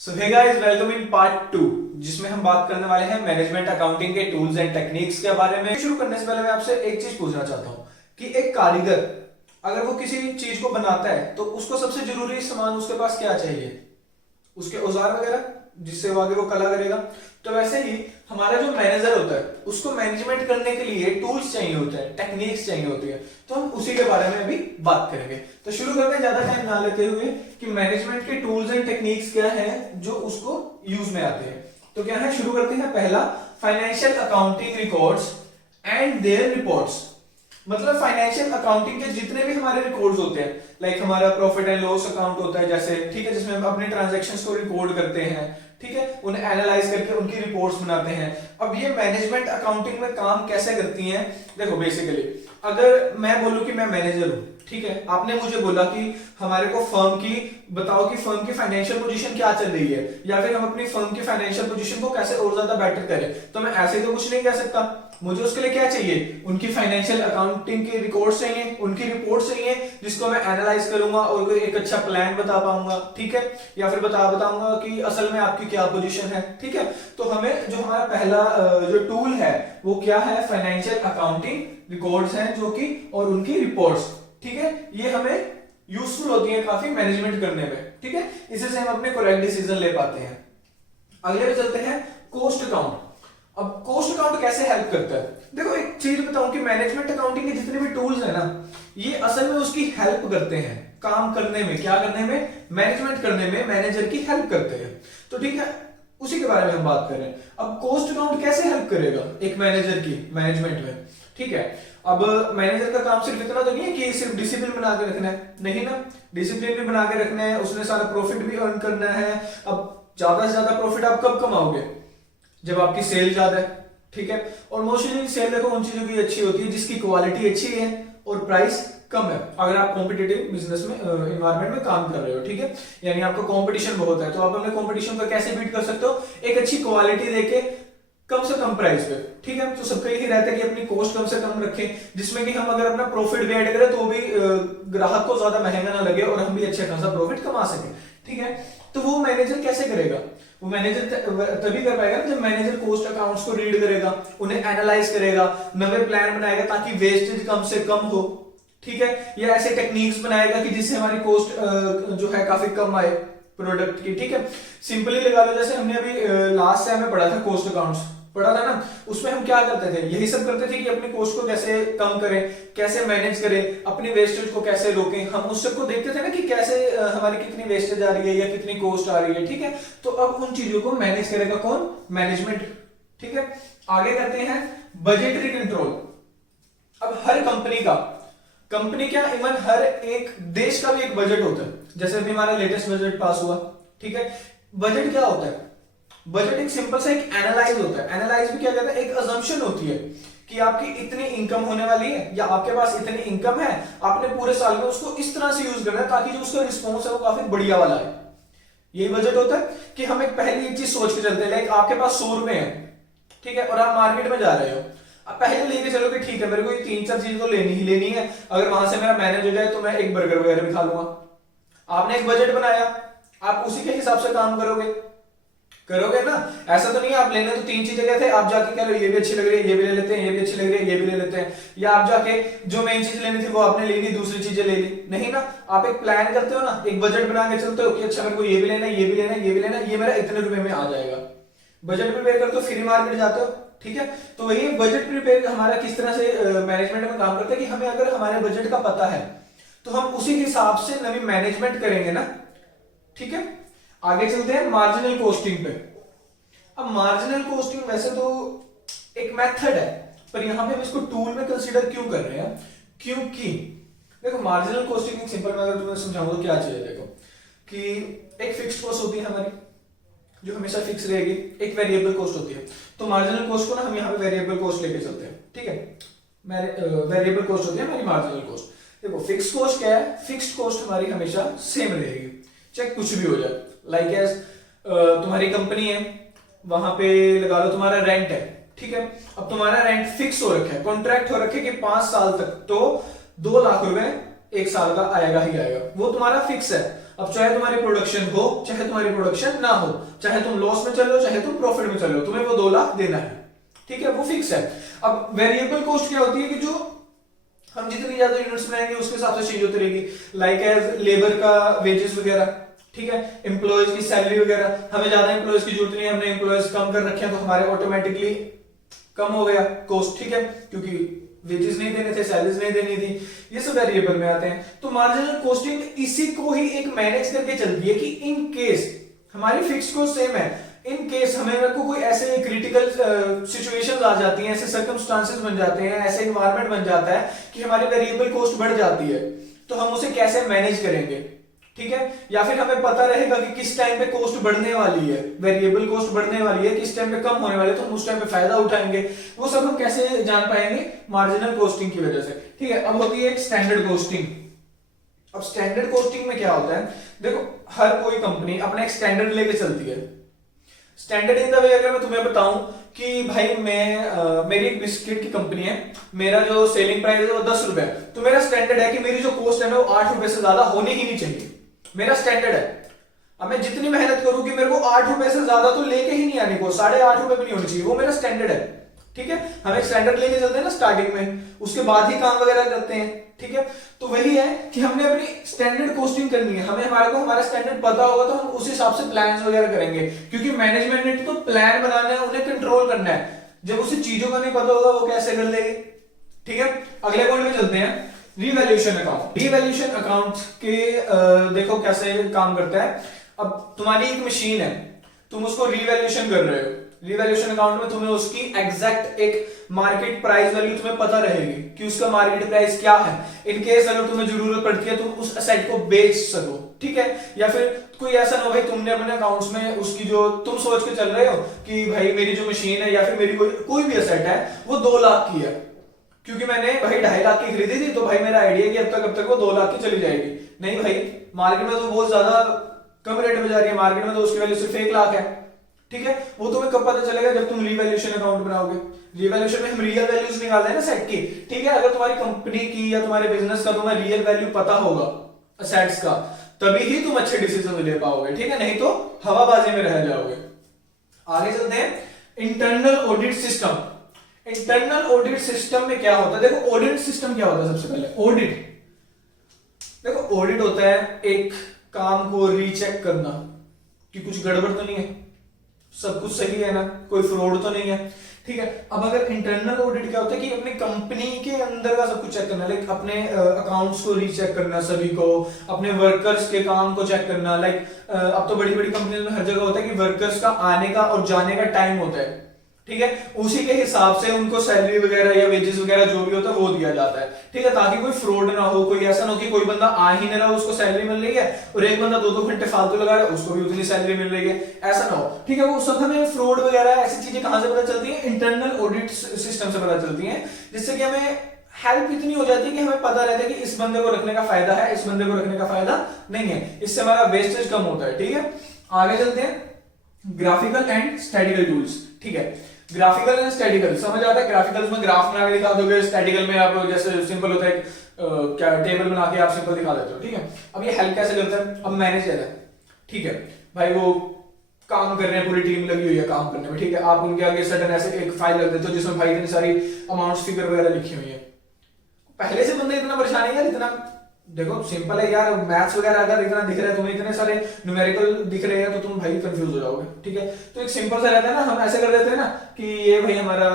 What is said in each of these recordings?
So hey guys, welcome in part 2 जिसमें हम बात करने वाले हैं मैनेजमेंट अकाउंटिंग के टूल्स एंड टेक्निक्स के बारे में। शुरू करने से पहले मैं आपसे एक चीज पूछना चाहता हूं कि एक कारीगर अगर वो किसी चीज को बनाता है तो उसको सबसे जरूरी सामान उसके पास क्या चाहिए? उसके औजार वगैरह, जिससे वो आगे वो कला करेगा। तो वैसे ही हमारा जो मैनेजर होता है उसको मैनेजमेंट करने के लिए टूल्स चाहिए होते हैं, टेक्निक्स चाहिए होती है। तो हम उसी के बारे में अभी बात करेंगे। तो शुरू करते हैं ज्यादा टाइम ना लेते हुए कि मैनेजमेंट के टूल्स एंड टेक्निक्स क्या है जो उसको यूज में आते हैं। तो क्या है, शुरू करते हैं। पहला, financial accounting records and their reports. मतलब फाइनेंशियल अकाउंटिंग के जितने भी हमारे रिकॉर्ड्स होते हैं, लाइक हमारा प्रॉफिट एंड लॉस अकाउंट होता है जैसे, ठीक है, जिसमें हम अपने ट्रांजैक्शंस को रिकॉर्ड करते हैं, ठीक है, उन्हें एनालाइज करके उनकी रिपोर्ट्स बनाते हैं। अब ये मैनेजमेंट अकाउंटिंग में काम कैसे करती हैं? देखो, बेसिकली अगर मैं बोलूं कि मैं मैनेजर हूं, ठीक है, आपने मुझे बोला कि हमारे को फर्म की बताओ कि फर्म की फाइनेंशियल पोजीशन क्या चल रही है, या फिर हम अपनी फर्म की फाइनेंशियल पोजीशन को कैसे और ज्यादा बेटर करें। तो मैं ऐसे तो कुछ नहीं कह सकता। मुझे उसके लिए क्या चाहिए? उनकी फाइनेंशियल अकाउंटिंग के रिकॉर्ड्स चाहिए, उनकी रिपोर्ट्स चाहिए, जिसको मैं एनालाइज करूंगा और कोई एक अच्छा प्लान बता पाऊंगा, ठीक है, या फिर बताऊंगा कि असल में आपकी क्या पोजीशन है, ठीक है। तो हमें जो हमारा पहला जो टूल है वो क्या है? फाइनेंशियल अकाउंटिंग रिकॉर्ड्स हैं जो कि, और उनकी रिपोर्ट्स, ठीक है। ये हमें यूजफुल होती है काफी मैनेजमेंट करने में, ठीक है। इससे हम अपने करेक्ट डिसीजन ले पाते हैं। अगले पे चलते हैं, कोस्ट अकाउंट। अब कोस्ट अकाउंट कैसे हेल्प करता है? देखो, एक चीज बताऊं कि मैनेजमेंट अकाउंटिंग के जितने भी टूल्स है ना, ये असल में उसकी हेल्प करते हैं काम करने में। क्या करने में? मैनेजमेंट करने में मैनेजर की हेल्प करते हैं। तो ठीक है, उसी के बारे में हम बात कर रहे हैं। अब कोस्ट अकाउंट कैसे हेल्प करेगा एक मैनेजर की मैनेजमेंट में? ठीक है, अब मैनेजर का काम सिर्फ इतना तो नहीं है कि सिर्फ डिसिप्लिन बना के रखना है, नहीं ना। डिसिप्लिन भी बना के रखना है, उसने सारा प्रॉफिट भी अर्न करना है। अब ज्यादा से ज्यादा प्रॉफिट आप कब कमाओगे? जब आपकी सेल ज्यादा है, ठीक है। और मोस्टली सेल देखो उन चीजों की अच्छी होती है जिसकी क्वालिटी अच्छी है और प्राइस कम है। अगर आप कॉम्पिटिटिव बिजनेस में इन्वायरमेंट में काम कर रहे हो, ठीक है, यानी आपका कंपटीशन बहुत है, तो आप अपने कंपटीशन को कैसे बीट कर सकते हो? एक अच्छी क्वालिटी देके कम से कम प्राइस पे, ठीक है। तो सबका यही रहता है कि अपनी कॉस्ट कम से कम रखें, जिसमें कि हम अगर अपना प्रॉफिट भी ऐड करें तो भी ग्राहक को ज्यादा महंगा ना लगे और हम भी अच्छा खासा प्रॉफिट कमा सकें, ठीक है। तो वो मैनेजर कैसे करेगा? वो मैनेजर तभी कर पाएगा जब मैनेजर कोस्ट अकाउंट्स को रीड करेगा, उन्हें एनालाइज करेगा, नवे प्लान बनाएगा ताकि वेस्टेज कम से कम हो, ठीक है, या ऐसे टेक्निक्स बनाएगा कि जिससे हमारी कॉस्ट जो है काफी कम आए प्रोडक्ट की, ठीक है। सिंपली लगा लो, जैसे हमने अभी लास्ट से हमें पढ़ा था कोस्ट अकाउंट्स, पढ़ा था ना, उसमें हम क्या करते थे? यही सब करते थे कि अपनी कॉस्ट को कैसे कम करें, कैसे मैनेज करें, अपनी वेस्टेज को कैसे रोकें। हम उस सबको देखते थे ना कि कैसे हमारी कितनी वेस्टेज आ रही है या कितनी कॉस्ट आ रही है, ठीक है। तो अब उन चीजों को मैनेज करेगा कौन? मैनेजमेंट, ठीक है। आगे करते हैं बजटरी कंट्रोल। अब हर कंपनी क्या, इवन हर एक देश का भी एक बजट होता है। जैसे अभी हमारा लेटेस्ट बजट पास हुआ, ठीक है। बजट क्या होता है? बजट एक सिंपल सा एक एनालाइज होता है। एनालाइज भी क्या कहता है? एक अजम्पशन होती है कि आपकी इतनी इनकम होने वाली है या आपके पास इतनी इनकम है, आपने पूरे साल में उसको इस तरह से यूज करना है ताकि जो उसका रिस्पॉन्स है वो काफी बढ़िया वाला है। यही बजट होता है कि हम एक पहली एक चीज सोच के चलते हैं, लाइक आपके पास 100 रुपए है, ठीक है, और आप मार्केट में जा रहे हो। अब पहले लेके चलो कि ठीक है, मेरे को ये 3-4 चीज तो लेनी ही लेनी है, अगर वहां से मेरा मैनेज हो जाए तो मैं एक बर्गर वगैरह भी खा लूंगा। आपने एक बजट बनाया, आप उसी के हिसाब से काम करोगे ना। ऐसा तो नहीं है आप लेने तो 3 चीजें गए थे, आप जाके कह लो ये भी अच्छी लग रही है, ये भी ले लेते हैं, ये भी अच्छी लग रही है, ये भी ले लेते हैं, या आप जाके जो मेन चीज लेनी थी वो आपने ले ली, दूसरी चीजें ले ली, नहीं ना। आप एक प्लान करते हो ना, एक बजट बना के चलते हो कि अच्छा मेरे को ये भी लेना है, ये भी लेना है, ये भी लेना है, ये मेरा इतने रुपए में आ जाएगा। बजट प्रिपेयर करते हो, फ्री मार्केट जाते हो, ठीक है। तो वही बजट प्रिपेयर हमारा किस तरह से मैनेजमेंट में काम करता है कि हमें अगर हमारे बजट का पता है तो हम उसी हिसाब से नवी मैनेजमेंट करेंगे ना, ठीक है। आगे चलते हैं मार्जिनल कॉस्टिंग पे। अब मार्जिनल कॉस्टिंग वैसे तो एक मेथड है, पर यहां पे हम इसको टूल में कंसीडर क्यों कर रहे हैं? क्योंकि देखो, मार्जिनल कॉस्टिंग सिंपल में अगर तुम्हें समझाऊं तो क्या चाहिए? देखो कि एक फिक्स्ड कॉस्ट होती है हमारी जो हमेशा फिक्स रहेगी, एक वेरिएबल कॉस्ट होती है। तो मार्जिनल कॉस्ट को ना हम यहाँ पे वेरिएबल कॉस्ट लेके चलते हैं, ठीक है। वेरिएबल कॉस्ट होती है हमारी मार्जिनल कॉस्ट। देखो, फिक्स कॉस्ट क्या है? फिक्स्ड कॉस्ट हमारी हमेशा सेम रहेगी, चाहे कुछ भी हो जाए। लाइक एज तुम्हारी कंपनी है, वहां पे लगा लो तुम्हारा रेंट है, ठीक है। अब तुम्हारा रेंट फिक्स हो रखा है, कॉन्ट्रैक्ट हो रखे कि 5 साल तक तो 2 लाख रुपए 1 साल का आएगा ही आएगा, वो तुम्हारा फिक्स है। अब चाहे तुम्हारी प्रोडक्शन हो चाहे तुम्हारी प्रोडक्शन ना हो, चाहे तुम लॉस में चलो चाहे तुम प्रॉफिट में चलो, तुम्हें वो 2 लाख देना है, ठीक है, वो फिक्स है। अब वेरिएबल कॉस्ट क्या होती है कि जो हम जितनी ज्यादा यूनिट्स बनाएंगे उसके हिसाब से चेंज होती रहेगी, लाइक एज लेबर का वेजेस वगैरह, ठीक है, एम्प्लॉयज की सैलरी वगैरह, हमें ज्यादा एम्प्लॉयज की जरूरत नहीं है, हमने एम्प्लॉयज कम कर रखे हैं तो हमारे ऑटोमेटिकली कम हो गया कॉस्ट, ठीक है, क्योंकि वेजेस नहीं देने थे, सैलरीज नहीं देनी थी, ये सब वेरिएबल में आते हैं। तो मार्जिनल कॉस्टिंग इसी को ही एक मैनेज करके चलती है कि इन केस हमारी फिक्स्ड कॉस्ट सेम है, इन केस हमें को कोई ऐसे क्रिटिकल सिचुएशंस आ जाती हैं, ऐसे सर्कमस्टांसेस बन जाते हैं, ऐसे एनवायरनमेंट बन जाता है कि हमारी वेरिएबल कॉस्ट बढ़ जाती है, तो हम उसे कैसे मैनेज करेंगे, ठीक है, या फिर हमें पता रहेगा कि किस टाइम पे कॉस्ट बढ़ने वाली है, वेरिएबल कॉस्ट बढ़ने वाली है, किस टाइम पे कम होने वाली है, तो हम उस टाइम पे फायदा उठाएंगे, वो सब हम कैसे जान पाएंगे, मार्जिनल कॉस्टिंग की वजह से, ठीक है। अब होती है एक स्टैंडर्ड कॉस्टिंग। अब स्टैंडर्ड कॉस्टिंग में क्या होता है, देखो हर कोई कंपनी अपना एक स्टैंडर्ड लेके चलती है। स्टैंडर्ड इन द वे अगर मैं तुम्हें बताऊं कि भाई मैं मेरी एक बिस्किट की कंपनी है, मेरा जो सेलिंग प्राइस है वो 10 रुपए है, तो मेरा स्टैंडर्ड है कि मेरी जो कॉस्ट है ना वो 8 रुपए से ज्यादा होनी ही नहीं चाहिए, मेरा स्टैंडर्ड है। अब मैं जितनी मेहनत करूं कि मेरे को 8 रुपए से ज्यादा तो लेके ही नहीं आने को, 8.5 रुपए भी नहीं होनी चाहिए, वो मेरा स्टैंडर्ड है, ठीक है। हम एक स्टैंडर्ड लेके चलते हैं ना स्टार्टिंग में, उसके बाद ही काम वगैरह करते हैं, ठीक है। तो वही है कि हमने अपनी स्टैंडर्ड कॉस्टिंग करनी है, हमें हमारे को हमारा स्टैंडर्ड पता होगा तो हम उस हिसाब से प्लान्स वगैरह करेंगे, क्योंकि मैनेजमेंट ने तो प्लान बनाना है, उन्हें कंट्रोल करना है, जब उसे चीजों का नहीं पता होगा वो कैसे कर लेगी, ठीक है। अगले पॉइंट में चलते हैं, रीवैल्यूएशन अकाउंट। रीवैल्यूएशन अकाउंट के देखो कैसे काम करता है। अब तुम्हारी एक मशीन है, तुम उसको रीवैल्यूएशन कर रहे हो, रीवैल्यूएशन अकाउंट में तुम्हें उसकी एग्जैक्ट एक मार्केट प्राइस वैल्यू तुम्हें पता रहेगी कि उसका मार्केट प्राइस क्या है, इन केस अगर तुम्हें जरूरत पड़ती है तुम उस एसेट को बेच सको, ठीक है। या फिर कोई ऐसा ना हो भाई तुमने अपने अकाउंट्स में उसकी जो तुम सोच के चल रहे हो कि भाई मेरी जो मशीन है या फिर मेरी कोई भी एसेट है वो 2 लाख की है, क्योंकि मैंने भाई 2.5 लाख की खरीदी थी, तो भाई मेरा आइडिया है कि अब तक वो 2 लाख की चली जाएगी। नहीं भाई, मार्केट में तो बहुत ज्यादा कम रेट में जा रही है, मार्केट में तो उसकी वैल्यू सिर्फ 1 लाख है, ठीक है। वो तुम्हें कब पता चलेगा, जब तुम रीवैल्यूएशन अकाउंट बनाओगे। रीवैल्यूएशन में हम रियल वैल्यूज निकालते हैं ना सेट की, ठीक है। अगर तुम्हारी कंपनी की या तुम्हारे बिजनेस का तुम्हें रियल वैल्यू पता होगा असेट्स का, तभी ही तुम अच्छे डिसीजन ले पाओगे, ठीक है, नहीं तो हवाबाजी में रह जाओगे। आगे चलते हैं, internal audit system. Internal audit system में क्या होता है, देखो ऑडिट सिस्टम क्या होता है, सबसे पहले ऑडिट, देखो ऑडिट होता है एक काम को रीचेक करना कि कुछ गड़बड़ तो नहीं है, सब कुछ सही है ना, कोई फ्रॉड तो नहीं है, ठीक है। अब अगर इंटरनल ऑडिट क्या होता है कि अपनी कंपनी के अंदर का सब कुछ चेक करना, लाइक अपने अकाउंट्स को रीचेक करना, सभी को अपने वर्कर्स के काम को चेक करना, लाइक अब तो बड़ी बड़ी कंपनी में हर जगह होता है कि वर्कर्स का आने का और जाने का टाइम होता है, ठीक है, उसी के हिसाब से उनको सैलरी वगैरह या वेजेस वगैरह जो भी होता है वो दिया जाता है, ठीक है, ताकि कोई फ्रॉड ना हो, कोई ऐसा ना हो कि कोई बंदा आ ही नहीं रहा उसको सैलरी मिल रही है और एक बंदा 2-2 घंटे फालतू लगा रहा है उसको भी उतनी सैलरी मिल रही है, ऐसा ना हो, ठीक है। वो सब हमें फ्रॉड वगैरह ऐसी चीजें कहां से पता चलती है, इंटरनल ऑडिट सिस्टम से पता चलती है, जिससे कि हमें हेल्प इतनी हो जाती है कि हमें पता रहता है कि इस बंदे को रखने का फायदा है, इस बंदे को रखने का फायदा नहीं है, इससे हमारा वेस्टेज कम होता है, ठीक है। आगे चलते हैं, ग्राफिकल एंड स्टैटिकल टूल्स, ठीक है। ग्राफिकल एंड स्टैटिकल समझ आता है, ग्राफिकल में ग्राफ बना के दिखा दोगे, स्टैटिकल में आप जैसे सिंपल होता है क्या टेबल बना के आप सिंपल दिखा देते हो, ठीक है। अब ये हेल्प कैसे करता है, अब मैनेजर है, ठीक है भाई, वो काम कर रहे हैं, पूरी टीम लगी हुई है काम करने में, ठीक है, आप उनके आगे सडन ऐसे एक फाइल रख देते हो जिसमें भाई इतनी सारी अमाउंट्स फिगर वगैरह लिखी हुई है, पहले से बंदा इतना परेशान है यार, इतना देखो सिंपल है यार, मैथ्स वगैरह अगर इतना दिख रहा है तुम्हें, इतने सारे न्यूमेरिकल दिख रहे हैं तो तुम भाई कंफ्यूज हो जाओगे, ठीक है। तो एक सिंपल सा रहता है ना, हम ऐसे कर देते हैं ना कि ये भाई हमारा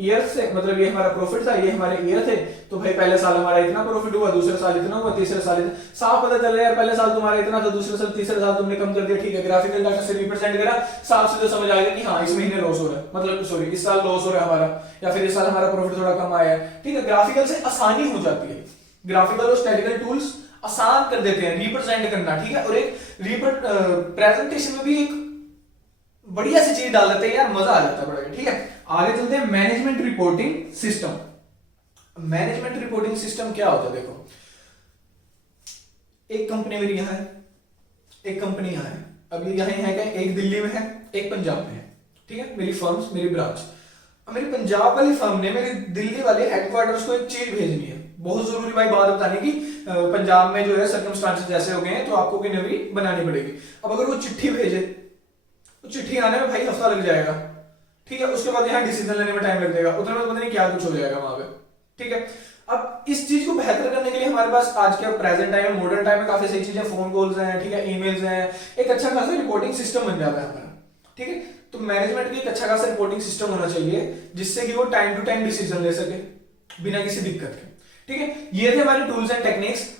ईयर से मतलब ये हमारा प्रॉफिट था, ये हमारे ईयर थे, तो भाई पहले साल हमारा इतना प्रॉफिट हुआ, दूसरे साल इतना हुआ, तीसरे साल इतना, साफ पता चल रहा है यार पहले साल तुम्हारा इतना था, दूसरे साल तीसरे साल तुमने कम कर दिया, ठीक है। ग्राफिकल डाटा से रिप्रेजेंट करा, साफ सीधे समझ आएगा कि हाँ इस महीने लॉस हो रहा है, मतलब सॉरी इस साल लॉस हो रहा है हमारा, या फिर इस साल हमारा प्रॉफिट थोड़ा कम आया है, ठीक है। ग्राफिकल से आसानी हो जाती है, ग्राफिकल और स्टैटिकल टूल्स आसान कर देते हैं रिप्रेजेंट करना, ठीक है। और एक प्रेजेंटेशन में भी एक बढ़िया सी चीज डाल देते हैं यार, मजा आ जाता है बड़ा, ठीक है। आगे चलते हैं, management reporting system. Management reporting system क्या होता है, देखो एक कंपनी मेरी यहां है, एक कंपनी यहां है, अब ये यहां है क्या, एक दिल्ली में है, एक पंजाब में है, ठीक है, मेरी फर्म्स, मेरी ब्रांच। अब मेरी पंजाब वाली फर्म ने मेरी दिल्ली वाले हेडक्वार्टर्स को एक चीज भेजनी है, बहुत जरूरी भाई बात बताने की, पंजाब में जो है सर्कमस्टांसेस ऐसे हो गए हैं तो आपको कोई नवी बनानी पड़ेगी। अब अगर वो चिट्ठी भेजे तो चिट्ठी आने में भाई हफ्ता लग जाएगा, ठीक है, उसके बाद यहाँ डिसीजन लेने में टाइम लग जाएगा, उतना में पता नहीं क्या कुछ हो जाएगा वहां पे, ठीक है। अब इस चीज को बेहतर करने के लिए हमारे पास आज के प्रेजेंट टाइम में, मॉडर्न टाइम में काफी सही चीजें, फोन कॉल्स हैं, ठीक है, ईमेल्स हैं, एक अच्छा खासा रिपोर्टिंग सिस्टम बन जाता है हमारा, ठीक है। तो मैनेजमेंट भी एक अच्छा खासा रिपोर्टिंग सिस्टम होना चाहिए जिससे कि वो टाइम टू टाइम डिसीजन ले सके बिना किसी दिक्कत के, ठीक है। ये थे हमारे टूल्स एंड टेक्निक्स।